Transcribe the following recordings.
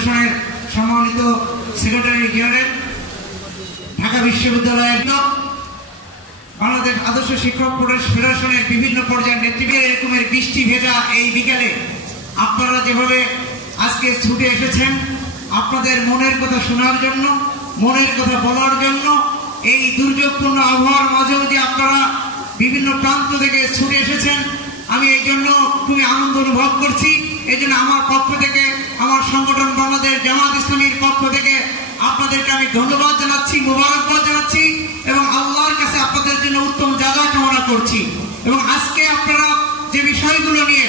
ফেডারেশনের সম্মানিত secretary general, Dhaka বিশ্ববিদ্যালয়ের বাংলাদেশ আদর্শ শিক্ষক ফেডারেশনের বিভিন্ন পর্যায়ের নেতৃবৃন্দ, এরকমের বৃষ্টি ভেজা এই বিকেলে আপনারা যেভাবে আজকে ছুটে এসেছেন আপনাদের মনের কথা শোনার জন্য, মনের কথা বলার জন্য, এই দুর্যোগপূর্ণ আবহাওয়ার মাঝেও যে আপনারা বিভিন্ন প্রান্ত থেকে ছুটে এসেছেন, আমি এই জন্য খুবই আনন্দ অনুভব করছি। এই জন্য আমার পক্ষ থেকে, আমার সংগঠন বাংলাদেশ জামাত ইসলামীর পক্ষ থেকে আপনাদেরকে আমি ধন্যবাদ জানাচ্ছি, মোবারকবাদ জানাচ্ছি এবং আল্লাহর কাছে আপনাদের জন্য উত্তম জাযা কামনা করছি। এবং আজকে আপনারা যে বিষয়গুলো নিয়ে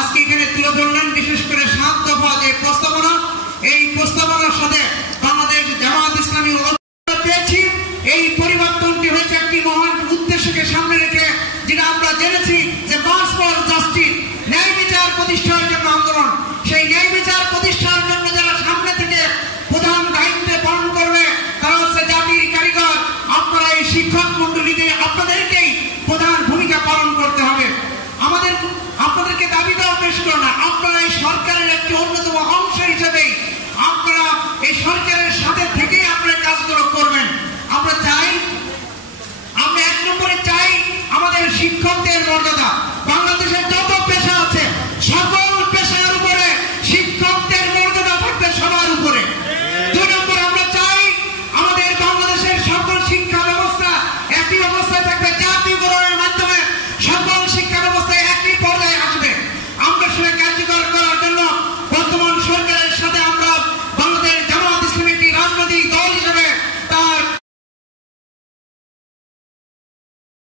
আজকে এখানে তুলে ধরলেন, বিশেষ করে 7 দফা যে প্রস্তাবনা, এই প্রস্তাবনার সাথে বাংলাদেশ জামাত ইসলামী পেয়েছি। এই পরিবর্তনটি হয়েছে একটি মহান উদ্দেশ্যকে সামনে রেখে, যেটা আমরা জেনেছি যে মার্চ ফর জাস্টিস, ন্যায় বিচার প্রতিষ্ঠার জন্য আন্দোলন। সেই ন্যায় বিচার প্রতিষ্ঠার জন্য যারা সামনে থেকে প্রধান দায়িত্বে পালন করবে তারা হচ্ছে জাতির কারিগর। আপনারা এই শিক্ষক মন্ডলীতে আপনাদেরকেই প্রধান ভূমিকা পালন করতে হবে। আপনাদেরকে দাবি দেওয়া পেশ করো না, আপনারা এই সরকারের একটি অন্যতম অংশ হিসেবে আপনারা এই সরকার